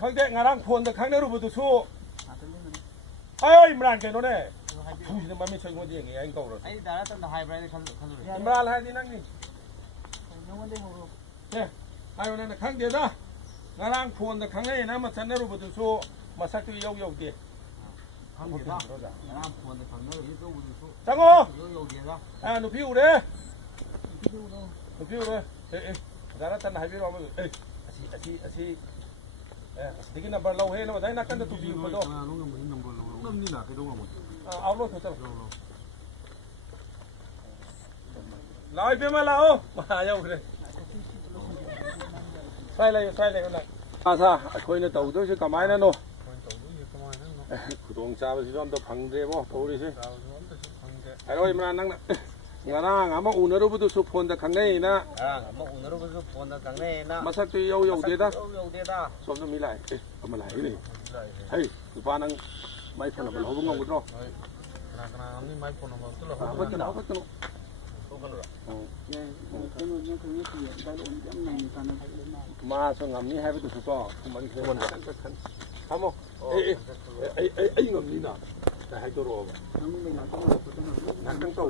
khangde ngarang phone da khangna ru bu su ai Imran ke no ne thu ni ma mi choi ngo di ngi ai ko ro ai da ta hai bra ni khan ru Imran hai di nang ni ne ai ne khangde da ngarang phone da khangai na ma chan ru bu su ma sak tu yau yau de khang da ngarang phone da khang ru tu bu su Chango yau de da à nó phiêu đấy nó phiêu đấy ê giá nó tân hai biết không ê asi thì cái number lâu hết nó đấy nó cần tụi phiêu mà đâu áo nó thôi thôi lại phía mà lao mà nhau cái sai lại con này à sao khơi nó tàu tôi sẽ cầm ai nữa nó 구동 잡으시 좀더 방대고 도리시 아이고 이만 낭나 ngana ngama unarubudu su phonda khangai na ngama unarubudu phonda khangai na masak tu yau de da som no mi lai ama lai ni hei pa nang mai phone ba hobu ngong bro kana ni mai phone ba tu lo ba tu ba tu ma so ngam ni hai bu su so man ke man kan amo ai ngam ni na hai to ro ba nang tang to